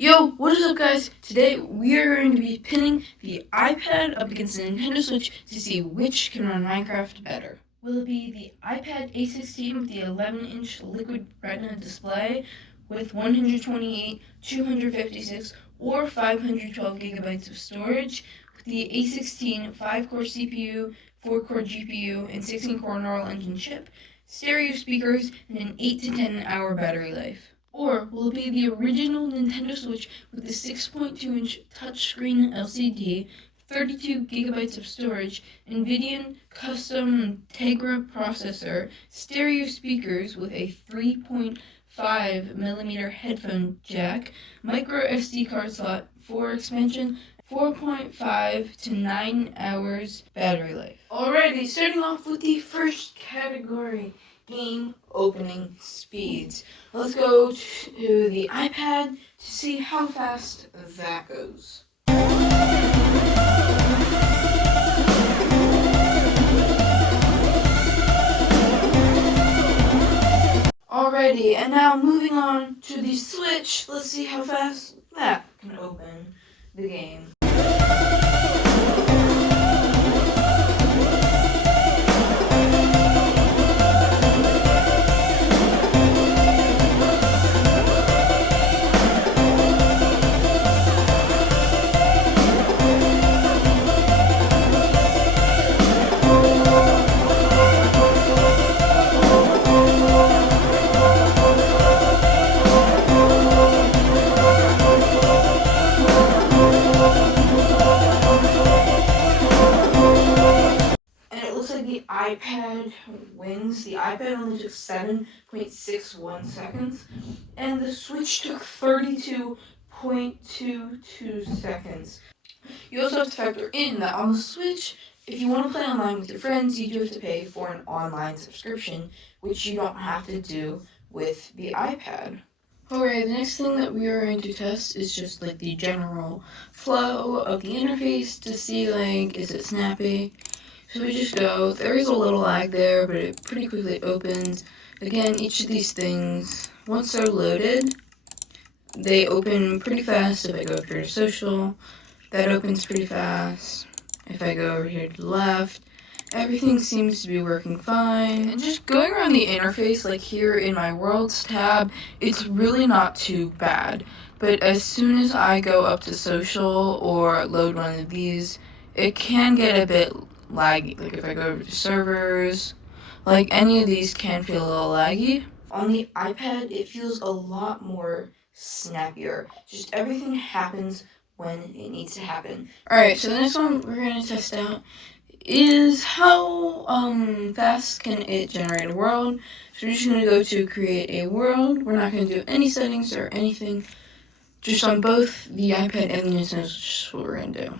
Yo, what is up guys? Today we are going to be pinning the iPad up against the Nintendo Switch to see which can run Minecraft better. Will it be the iPad A16 with the 11-inch liquid retina display with 128, 256, or 512 gigabytes of storage with the A16 5-core CPU, 4-core GPU, and 16-core neural engine chip, stereo speakers, and an 8 to 10 hour battery life? Or will it be the original Nintendo Switch with the 6.2-inch touchscreen LCD, 32 gigabytes of storage, NVIDIA custom Tegra processor, stereo speakers with a 3.5mm headphone jack, micro SD card slot for expansion, 4.5 to 9 hours battery life. Alrighty, starting off with the first category, game opening speeds. Let's go to the iPad to see how fast that goes. Alrighty, and now moving on to the Switch, let's see how fast that can open the game. The iPad wins. The iPad only took 7.61 seconds, and the Switch took 32.22 seconds. You also have to factor in that on the Switch, if you want to play online with your friends, you do have to pay for an online subscription, which you don't have to do with the iPad. Alright, the next thing that we are going to test is just like the general flow of the interface to see like, is it snappy? So we just go, there is a little lag there, but it pretty quickly opens. Again, each of these things, once they're loaded, they open pretty fast. If I go up here to social, that opens pretty fast. If I go over here to the left, everything seems to be working fine. And just going around the interface, like here in my Worlds tab, it's really not too bad. But as soon as I go up to social or load one of these, it can get a bit laggy. Like if I go over to servers, like any of these can feel a little laggy. On the iPad, it feels a lot more snappier. Just everything happens when it needs to happen. Alright, so the next one we're going to test out is how fast can it generate a world. So we're just going to go to create a world. We're not going to do any settings or anything. Just on both the iPad and the Nintendo, which is what we're going to do.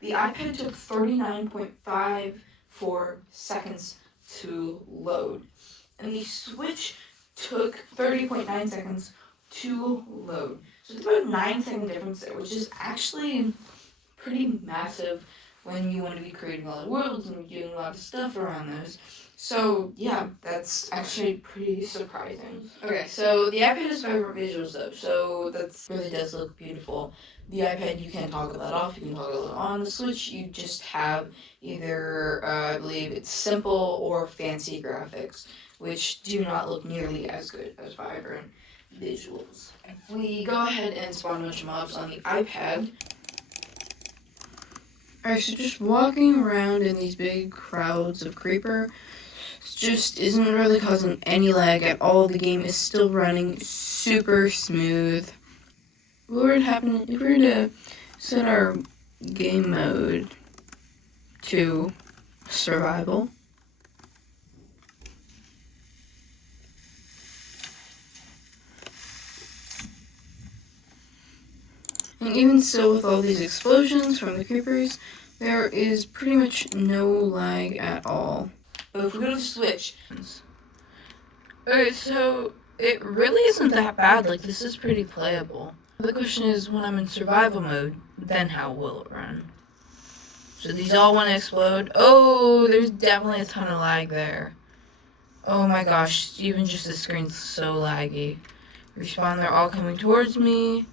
The iPad took 39.54 seconds to load, and the Switch took 30.9 seconds to load. So it's about a 9-second difference there, which is actually pretty massive when you want to be creating a lot of worlds and doing a lot of stuff around those. So yeah, that's actually pretty surprising. Okay, so the iPad has vibrant visuals though, so that really does look beautiful. The iPad, you can toggle that off, you can toggle it on. The Switch, you just have either, I believe it's simple or fancy graphics, which do not look nearly as good as vibrant visuals. If we go ahead and spawn a bunch of mobs on the iPad. Alright, so just walking around in these big crowds of creeper just isn't really causing any lag at all. The game is still running super smooth. What would happen if we were to set our game mode to survival? And even still, with all these explosions from the creepers, there is pretty much no lag at all. But if we go to the Switch... Okay, so it really isn't that bad. Like, this is pretty playable. The question is, when I'm in survival mode, then how will it run? So these all want to explode. Oh, there's definitely a ton of lag there. Oh my gosh, even just the screen's so laggy. Respawn, they're all coming towards me.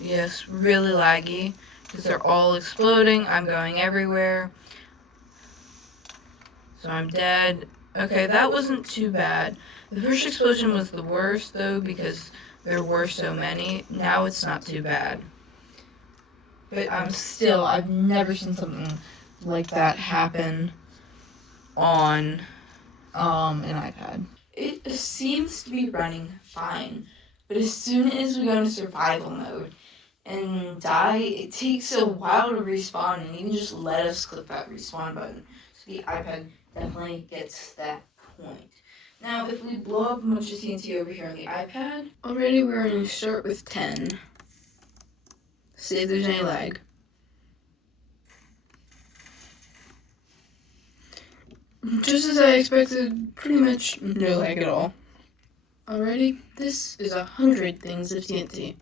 Yes, really laggy. Because they're all exploding. I'm going everywhere. So I'm dead. Okay, that wasn't too bad. The first explosion was the worst, though, because there were so many. Now it's not too bad. But I've never seen something like that happen on an iPad. It seems to be running fine, but as soon as we go into survival mode and die, it takes a while to respawn, and even just let us click that respawn button. So the iPad definitely gets that point. Now, if we blow up a bunch of TNT over here on the iPad, already we're going to start with 10. See if there's any lag. Just as I expected, pretty much no lag at all. Alrighty, this is 100 things of TNT.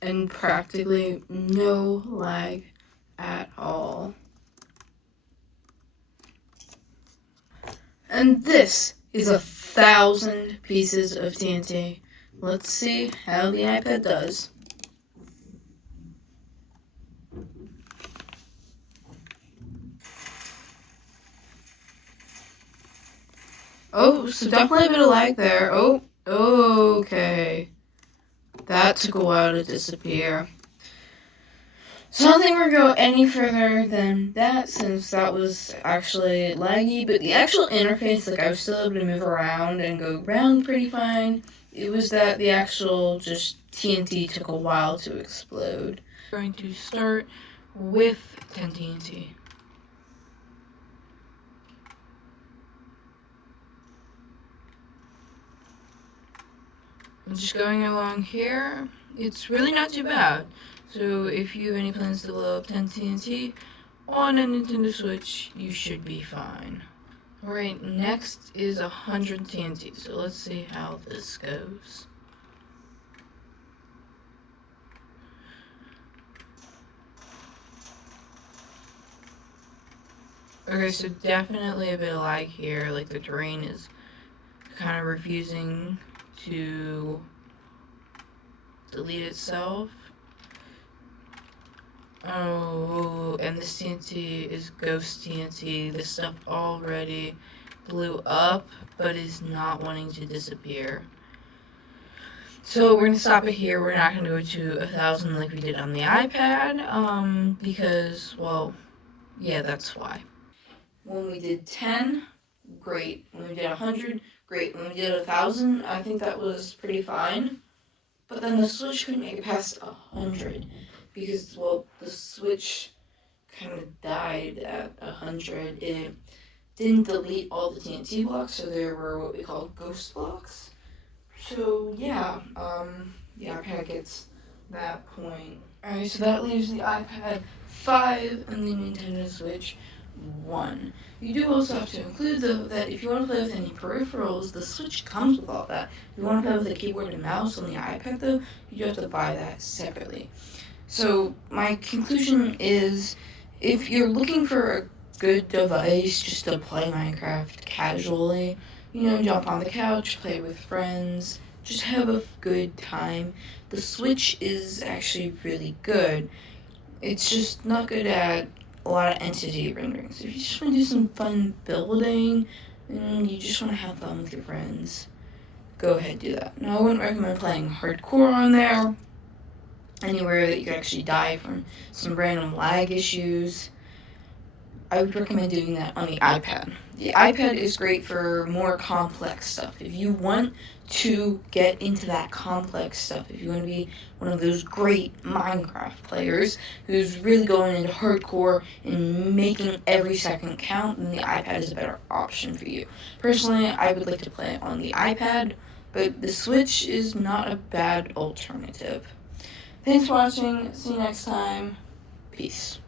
And practically no lag at all. And this is 1,000 pieces of TNT. Let's see how the iPad does. Oh, so definitely a bit of lag there. Oh, okay. That took a while to disappear. So I don't think we're going to go any further than that, since that was actually laggy. But the actual interface, like, I was still able to move around and go around pretty fine. It was that the actual just TNT took a while to explode. We're going to start with 10 TNT. I'm just going along here. It's really not too bad. So if you have any plans to blow up 10 TNT on a Nintendo Switch, you should be fine. Alright, next is 100 TNT. So let's see how this goes. Okay, so definitely a bit of lag here. Like, the terrain is kind of refusing to delete itself. Oh, and this TNT is ghost TNT. This stuff already blew up, but is not wanting to disappear. So we're gonna stop it here. We're not gonna go to 1,000 like we did on the iPad, because, well, yeah, that's why. When we did 10, great. When we did 100, great. When we did 1,000, I think that was pretty fine. But then the Switch couldn't make it past 100 because, well, the Switch kind of died at 100. It didn't delete all the TNT blocks, so there were what we call ghost blocks. So, yeah, the iPad gets that point. Alright, so that leaves the iPad 5 and the Nintendo Switch 1. You do also have to include, though, that if you want to play with any peripherals, the Switch comes with all that. If you want to play with a keyboard and mouse on the iPad, though, you do have to buy that separately. So my conclusion is, if you're looking for a good device just to play Minecraft casually, you know, jump on the couch, play with friends, just have a good time, the Switch is actually really good. It's just not good at a lot of entity renderings. If you just want to do some fun building and you just want to have fun with your friends, go ahead and do that. Now, I wouldn't recommend playing hardcore on there, anywhere that you could actually die from some random lag issues. I would recommend doing that on the iPad. The iPad is great for more complex stuff. If you want to get into that complex stuff, if you want to be one of those great Minecraft players who's really going into hardcore and making every second count, then the iPad is a better option for you. Personally, I would like to play on the iPad, but the Switch is not a bad alternative. Thanks for watching. See you next time. Peace.